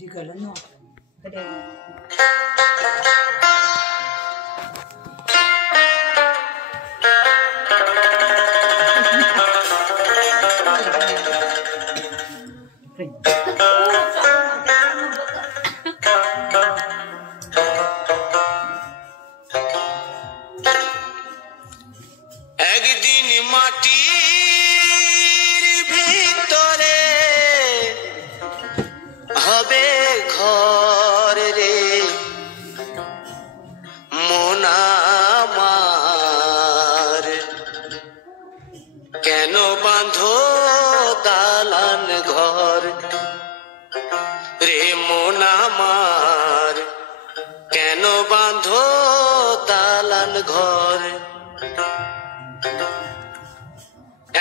ဒီကလည်းနော်တဲ့ একদিন মাটির ভিতরে হবে ঘর রে মন আমার কেন বাঁধো দালান ঘর রে মন আমার কেন বাঁধো দালান ঘর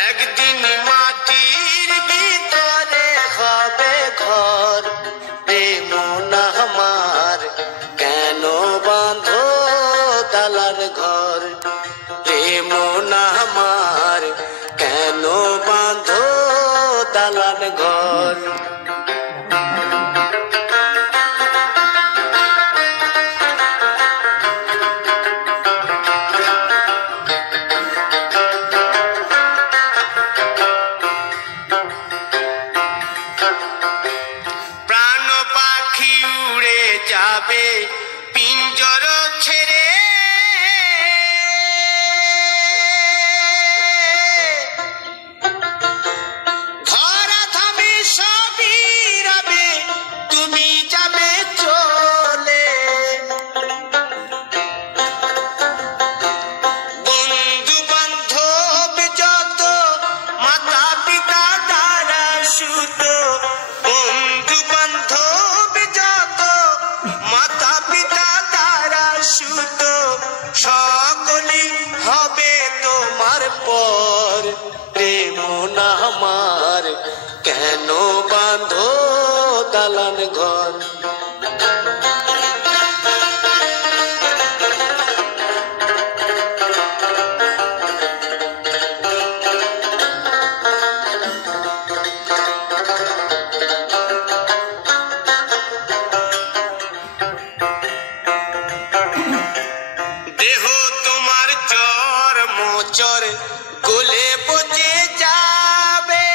একদিন মাটির ভিতরে হবে ঘর রে মন আমার কেন বাঁধো দালান ঘর রে মন আমার কেন বাঁধো দালান ঘর প্রাণ পাখি উড়ে যাবে পিঞ্জর ছেড়ে ধরা ধামে সবই রবে তুমি যাবে চলে বন্ধু বান্ধব যত মাতা পিতা দ্বারা সুত বন্ধু বান্ধব যত মাতা পিতা দ্বারা সুত সকলেই হবে তোমার পর প্রেম না আমার কেন বাঁধো দালান ঘর দেহ তোমার চর মোচর গলে পচে যাবে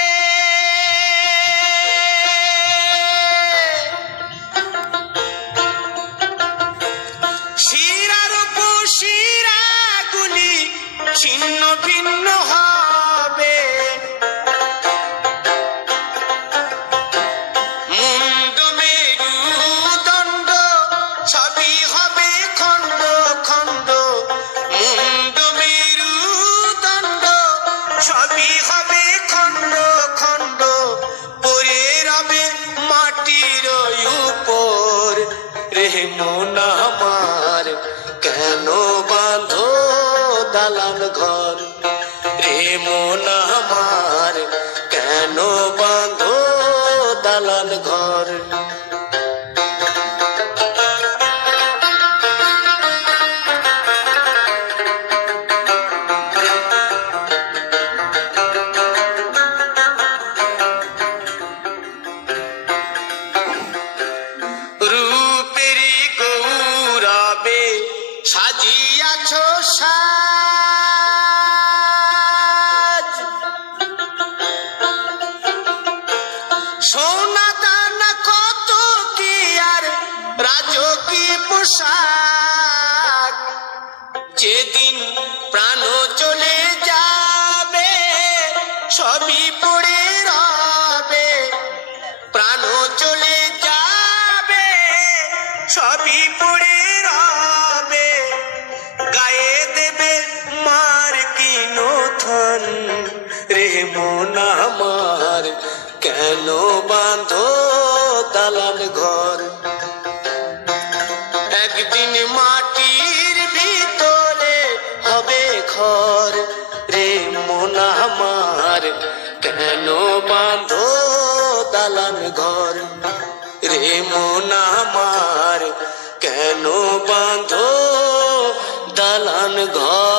শিরার উপর শিরাগুলি ছিন্ন ভিন্ন হবে মুন্ড মেরুদণ্ড সবই হবে খণ্ড খণ্ড মুন্ড মেরুদণ্ড সবই হবে খণ্ড খণ্ড পড়ে রবে মাটির উপর রে মন আমার কেন বাঁধো দালান ঘর রে মন আমার কেন বাঁধো দালান ঘর রূপেরি গৌরবে সাজিয়াছ সাজ সোনা দানা কত কি আর রাজকী পোশাক যেদিন প্রাণ চলে যাবে সবই পড়ে রবে প্রাণ চলে যাবে সবই পড়ে রবে গায়ে দেবে মার কিনো থন রে মন আমার কেন বাঁধো দালান ঘর একদিন মাটির ভিতরে হবে ঘর রে মন আমার কেন বাঁধো দালান ঘর রে মন আমার কেন বাঁধো দালান ঘর